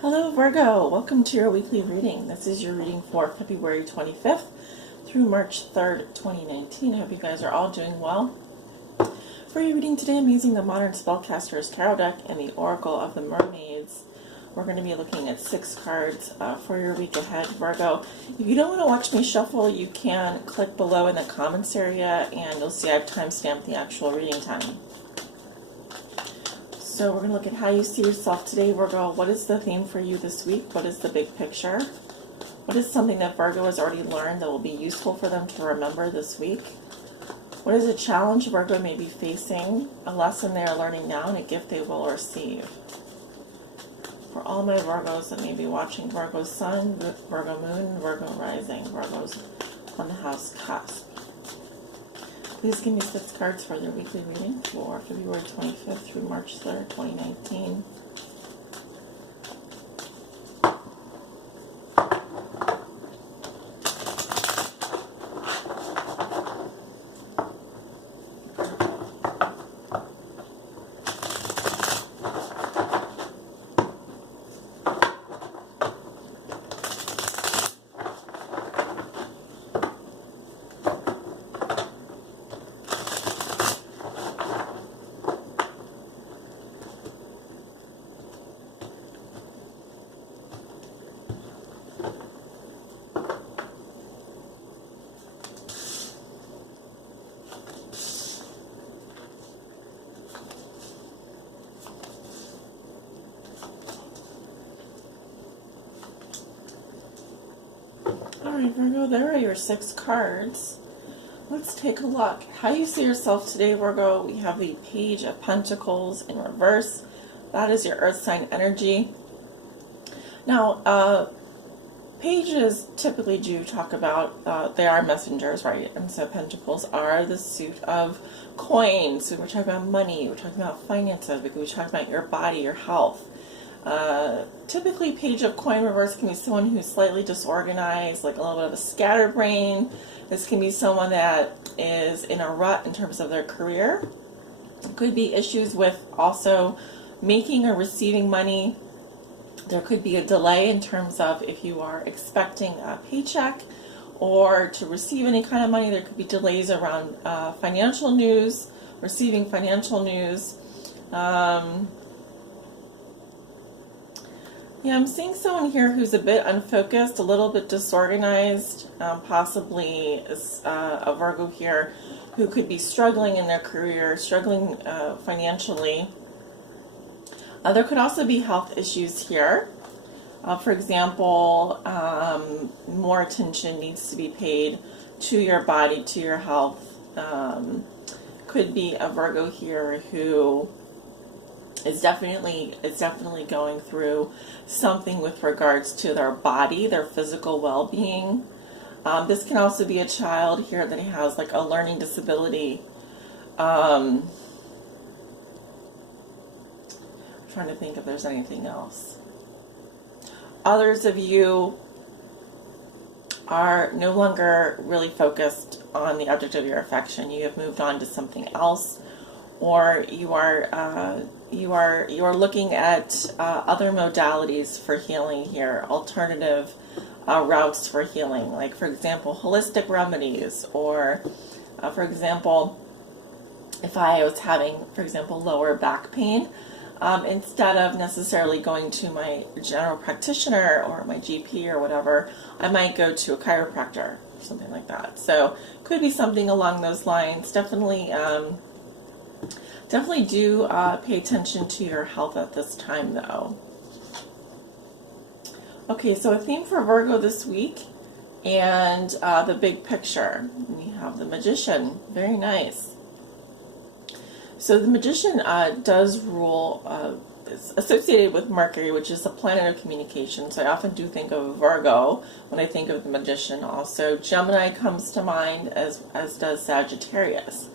Hello Virgo, welcome to your weekly reading. This is your reading for February 25th through March 3rd, 2019. I hope you guys are all doing well. For your reading today, I'm using the Modern Spellcaster's Tarot deck and the Oracle of the Mermaids. We're going to be looking at 6 cards for your week ahead, Virgo. If you don't want to watch me shuffle, you can click below in the comments area and you'll see I've time-stamped the actual reading time. So we're going to look at how you see yourself today, Virgo. What is the theme for you this week? What is the big picture? What is something that Virgo has already learned that will be useful for them to remember this week? What is a challenge Virgo may be facing, a lesson they are learning now, and a gift they will receive? For all my Virgos that may be watching, Virgo Sun, Virgo Moon, Virgo Rising, Virgos on the house cusp. Please give me 6 cards for their weekly reading for February 25th through March 3rd, 2019. Alright, Virgo, there are your 6 cards. Let's take a look. How you see yourself today, Virgo? We have the Page of Pentacles in reverse. That is your Earth sign energy. Now, pages typically do talk about, they are messengers, right? And so Pentacles are the suit of coins. So we're talking about money, we're talking about finances, we're talking about your body, your health. Typically, Page of Coin reverse can be someone who's slightly disorganized, like a little bit of a scatterbrain. This can be someone that is in a rut in terms of their career. It could be issues with also making or receiving money. There could be a delay in terms of if you are expecting a paycheck or to receive any kind of money. There could be delays around financial news, receiving financial news. Yeah, I'm seeing someone here who's a bit unfocused, a little bit disorganized, possibly a Virgo here who could be struggling in their career, struggling financially. There could also be health issues here. For example, more attention needs to be paid to your body, to your health. Could be a Virgo here who is definitely going through something with regards to their body, their physical well-being. This can also be a child here that has like a learning disability. I'm trying to think if there's anything else. Others of you are no longer really focused on the object of your affection. You have moved on to something else, or you are looking at other modalities for healing here, alternative routes for healing, like for example holistic remedies, or for example if I was having, for example, lower back pain, instead of necessarily going to my general practitioner or my GP or whatever, I might go to a chiropractor or something like that. So could be something along those lines. Definitely do pay attention to your health at this time, though. Okay, so a theme for Virgo this week, and the big picture. We have the Magician. Very nice. So the Magician does rule, is associated with Mercury, which is the planet of communication. So I often do think of Virgo when I think of the Magician. Also, Gemini comes to mind, as does Sagittarius.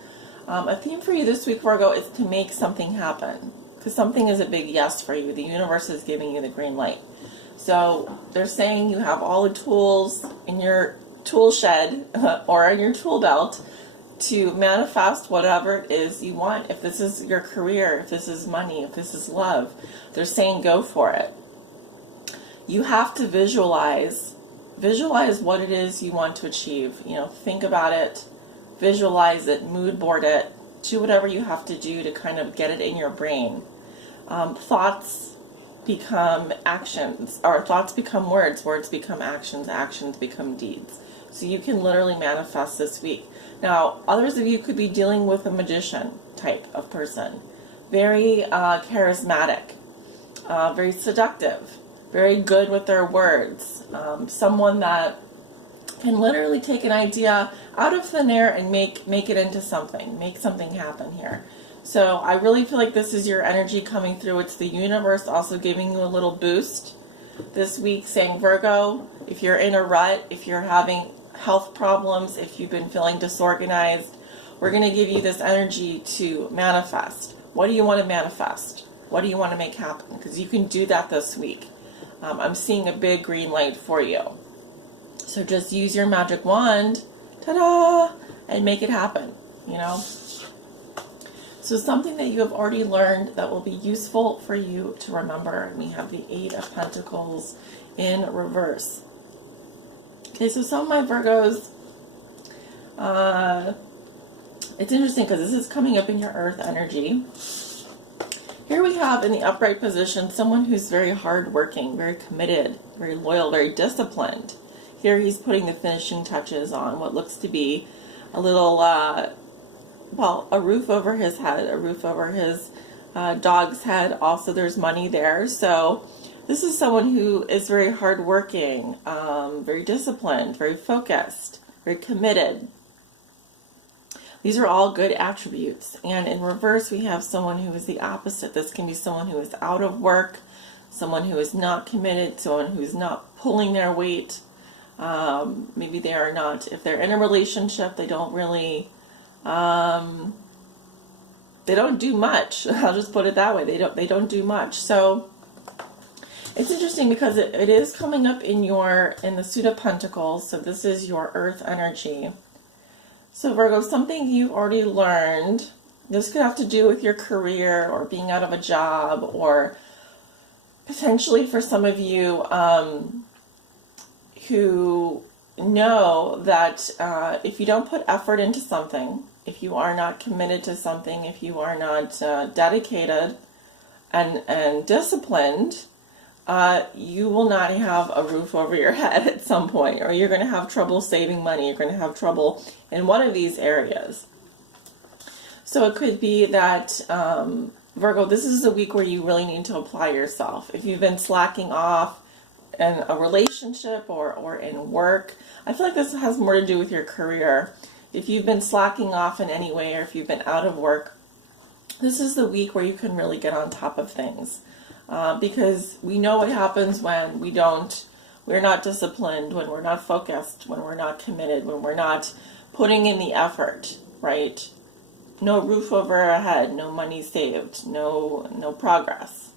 A theme for you this week, Virgo, is to make something happen, because something is a big yes for you. The universe is giving you the green light. So they're saying you have all the tools in your tool shed or in your tool belt to manifest whatever it is you want. If this is your career, if this is money, if this is love, they're saying go for it. You have to visualize what it is you want to achieve. You know, think about it, visualize it, mood board it, do whatever you have to do to kind of get it in your brain. Thoughts become actions, or thoughts become words, words become actions, actions become deeds. So you can literally manifest this week. Now, others of you could be dealing with a magician type of person. Very charismatic, very seductive, very good with their words. Someone that can literally take an idea out of thin air and make it into something, make something happen here. So I really feel like this is your energy coming through. It's the universe also giving you a little boost this week, saying, Virgo, if you're in a rut, if you're having health problems, if you've been feeling disorganized, we're going to give you this energy to manifest. What do you want to manifest? What do you want to make happen? Because you can do that this week. I'm seeing a big green light for you. So just use your magic wand, ta-da, and make it happen, you know? So something that you have already learned that will be useful for you to remember. We have the Eight of Pentacles in reverse. Okay, so some of my Virgos, it's interesting because this is coming up in your earth energy. Here we have in the upright position someone who's very hardworking, very committed, very loyal, very disciplined. Here he's putting the finishing touches on what looks to be a little, well, a roof over his head, a roof over his dog's head. Also, there's money there. So this is someone who is very hardworking, very disciplined, very focused, very committed. These are all good attributes. And in reverse, we have someone who is the opposite. This can be someone who is out of work, someone who is not committed, someone who's not pulling their weight. Maybe they are not, if they're in a relationship, they don't really, they don't do much. I'll just put it that way. They don't do much. So it's interesting because it is coming up in the Suit of Pentacles. So this is your earth energy. So Virgo, something you've already learned, this could have to do with your career or being out of a job, or potentially for some of you who know that if you don't put effort into something, if you are not committed to something, if you are not dedicated and disciplined, you will not have a roof over your head at some point, or you're going to have trouble saving money. You're going to have trouble in one of these areas. So it could be that, Virgo, this is a week where you really need to apply yourself. If you've been slacking off in a relationship or in work, I feel like this has more to do with your career. If you've been slacking off in any way, or if you've been out of work, this is the week where you can really get on top of things. Because we know what happens when we're not disciplined, when we're not focused, when we're not committed, when we're not putting in the effort, right? No roof over our head, no money saved, no progress.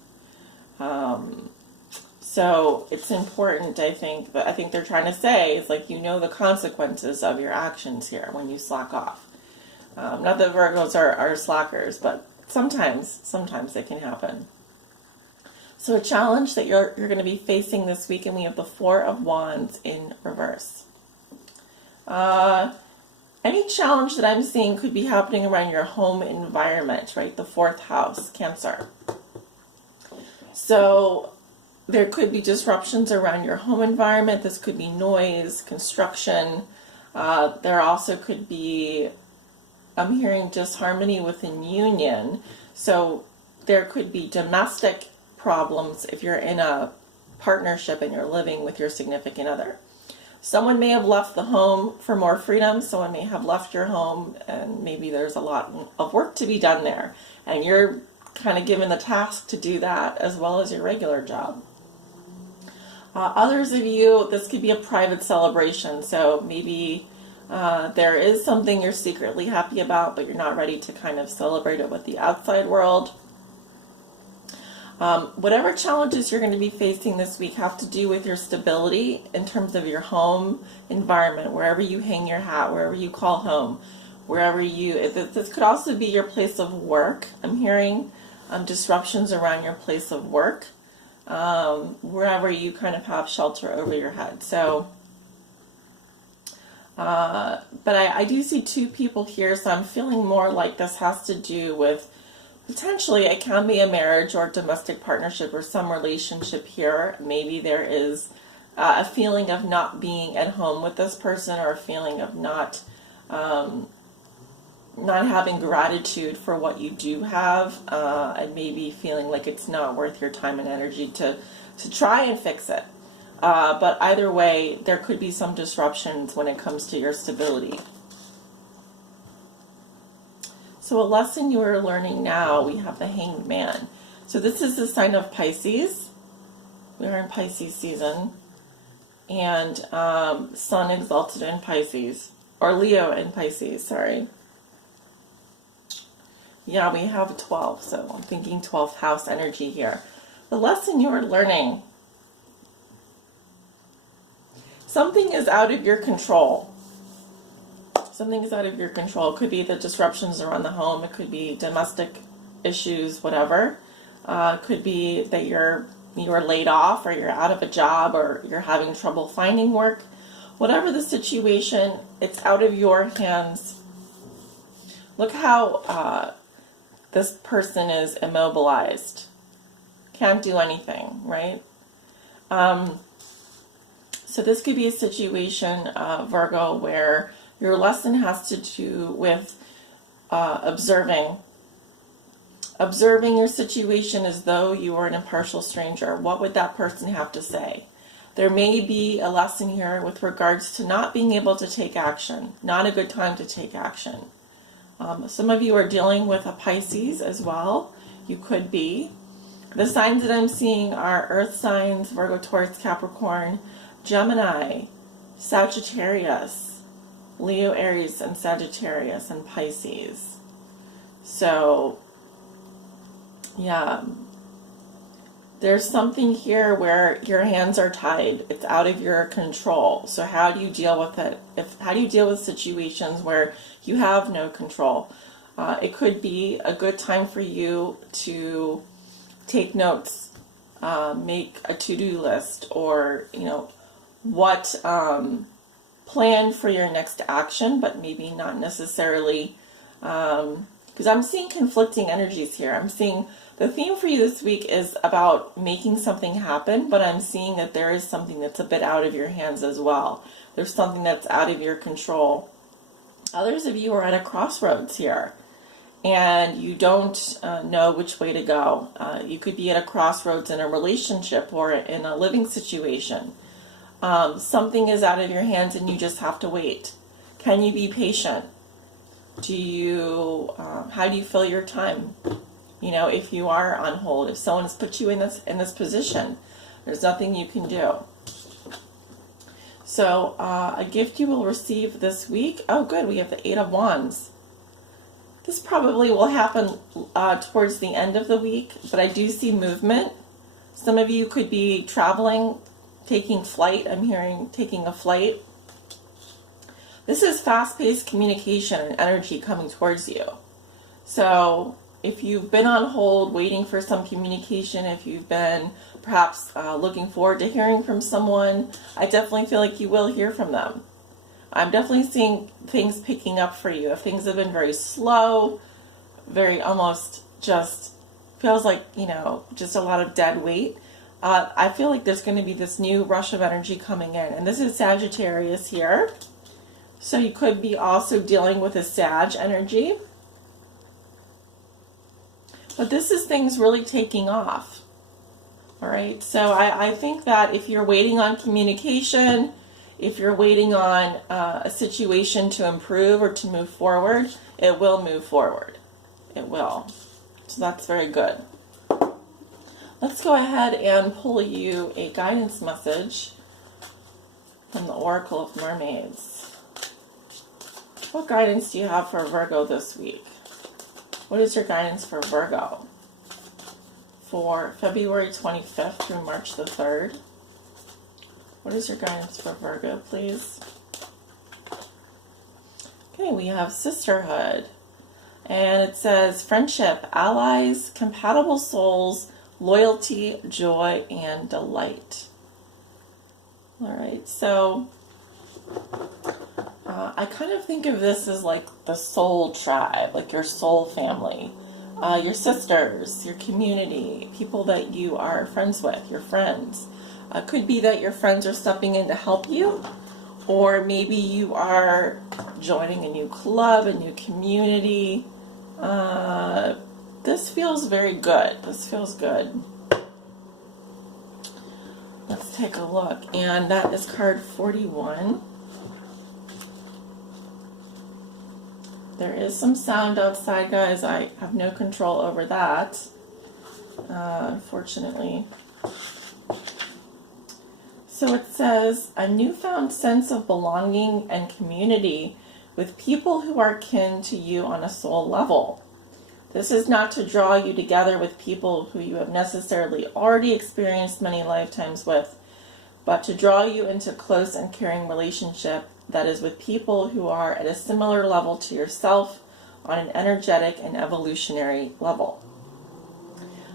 So it's important, I think they're trying to say is like, you know, the consequences of your actions here when you slack off. Not that Virgos are slackers, but sometimes it can happen. So a challenge that you're going to be facing this week, and we have the Four of Wands in reverse. Any challenge that I'm seeing could be happening around your home environment, right? The fourth house, Cancer. So there could be disruptions around your home environment. This could be noise, construction. There also could be, I'm hearing disharmony within union. So there could be domestic problems if you're in a partnership and you're living with your significant other. Someone may have left the home for more freedom. Someone may have left your home and maybe there's a lot of work to be done there. And you're kind of given the task to do that as well as your regular job. Others of you, this could be a private celebration. So maybe there is something you're secretly happy about, but you're not ready to kind of celebrate it with the outside world. Whatever challenges you're going to be facing this week have to do with your stability in terms of your home environment, wherever you hang your hat, wherever you call home, this could also be your place of work. I'm hearing disruptions around your place of work. wherever you kind of have shelter over your head. So, but I do see two people here, so I'm feeling more like this has to do with potentially it can be a marriage or domestic partnership or some relationship here. Maybe there is a feeling of not being at home with this person, or a feeling of not having gratitude for what you do have, and maybe feeling like it's not worth your time and energy to try and fix it. But either way, there could be some disruptions when it comes to your stability. So a lesson you are learning now, we have the Hanged Man. So this is the sign of Pisces. We are in Pisces season. And Sun exalted in Pisces. Or Leo in Pisces, sorry. Yeah, we have 12, so I'm thinking 12th house energy here. The lesson you are learning. Something is out of your control. Something is out of your control. It could be the disruptions around the home. It could be domestic issues, whatever. It could be that you are laid off, or you're out of a job, or you're having trouble finding work. Whatever the situation, it's out of your hands. Look how this person is immobilized. Can't do anything, right? So this could be a situation, Virgo, where your lesson has to do with observing your situation as though you were an impartial stranger. What would that person have to say? There may be a lesson here with regards to not being able to take action, not a good time to take action. Some of you are dealing with a Pisces as well. You could be. The signs that I'm seeing are Earth signs, Virgo, Taurus, Capricorn, Gemini, Sagittarius, Leo, Aries, and Sagittarius, and Pisces. So, yeah, there's something here where your hands are tied. It's out of your control. So how do you deal with it? How do you deal with situations where you have no control? It could be a good time for you to take notes, make a to-do list, or, what plan for your next action, but maybe not necessarily, because I'm seeing conflicting energies here. I'm seeing the theme for you this week is about making something happen, but I'm seeing that there is something that's a bit out of your hands as well. There's something that's out of your control. Others of you are at a crossroads here, and you don't know which way to go. You could be at a crossroads in a relationship or in a living situation. Something is out of your hands and you just have to wait. Can you be patient? How do you fill your time? If you are on hold, if someone has put you in this position, there's nothing you can do. So a gift you will receive this week. Oh, good. We have the 8 of Wands. This probably will happen towards the end of the week, but I do see movement. Some of you could be traveling, taking flight. I'm hearing taking a flight. This is fast-paced communication and energy coming towards you. So if you've been on hold waiting for some communication, if you've been perhaps looking forward to hearing from someone, I definitely feel like you will hear from them. I'm definitely seeing things picking up for you. If things have been very slow, very almost just feels like, just a lot of dead weight, I feel like there's going to be this new rush of energy coming in. And this is Sagittarius here. So you could be also dealing with a Sag energy. But this is things really taking off. All right. So I think that if you're waiting on communication, if you're waiting on a situation to improve or to move forward, it will move forward. It will. So that's very good. Let's go ahead and pull you a guidance message from the Oracle of Mermaids. What guidance do you have for Virgo this week? What is your guidance for Virgo for February 25th through March the 3rd? What is your guidance for Virgo, please? Okay, we have sisterhood. And it says friendship, allies, compatible souls, loyalty, joy, and delight. All right, so I kind of think of this as like the soul tribe, like your soul family, your sisters, your community, people that you are friends with, your friends. Could be that your friends are stepping in to help you, or maybe you are joining a new club, a new community. This feels very good. This feels good. Let's take a look. And that is card 41. There is some sound outside, guys. I have no control over that, unfortunately. So it says, a newfound sense of belonging and community with people who are kin to you on a soul level. This is not to draw you together with people who you have necessarily already experienced many lifetimes with, but to draw you into close and caring relationship that is with people who are at a similar level to yourself on an energetic and evolutionary level.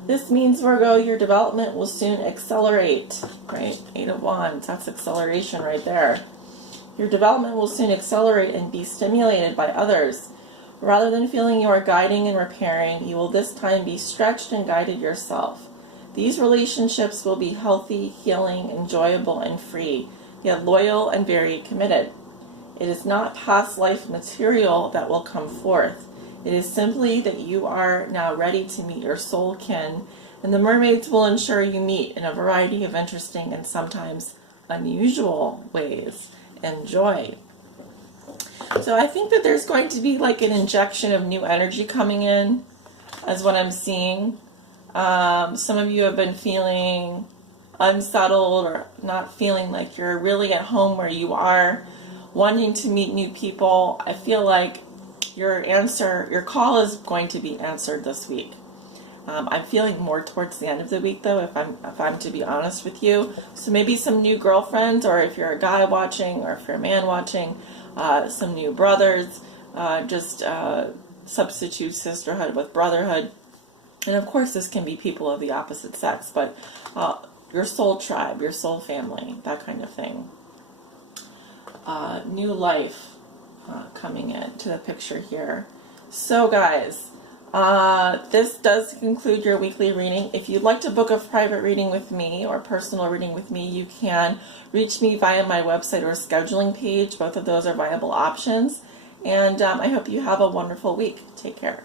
This means, Virgo, your development will soon accelerate, right? 8 of Wands, that's acceleration right there. Your development will soon accelerate and be stimulated by others. Rather than feeling you are guiding and repairing, you will this time be stretched and guided yourself. These relationships will be healthy, healing, enjoyable, and free, yet loyal and very committed. It is not past life material that will come forth. It is simply that you are now ready to meet your soul kin, and the mermaids will ensure you meet in a variety of interesting and sometimes unusual ways. Enjoy. So I think that there's going to be like an injection of new energy coming in, as what I'm seeing. Some of you have been feeling unsettled or not feeling like you're really at home where you are, wanting to meet new people. I feel like your call is going to be answered this week. I'm feeling more towards the end of the week, though, if I'm to be honest with you. So maybe some new girlfriends, or if you're a guy watching, or if you're a man watching, some new brothers, just substitute sisterhood with brotherhood. And of course, this can be people of the opposite sex, but your soul tribe, your soul family, that kind of thing. New life coming into the picture here. So guys, this does conclude your weekly reading. If you'd like to book a private reading with me or personal reading with me, you can reach me via my website or scheduling page. Both of those are viable options. And I hope you have a wonderful week. Take care.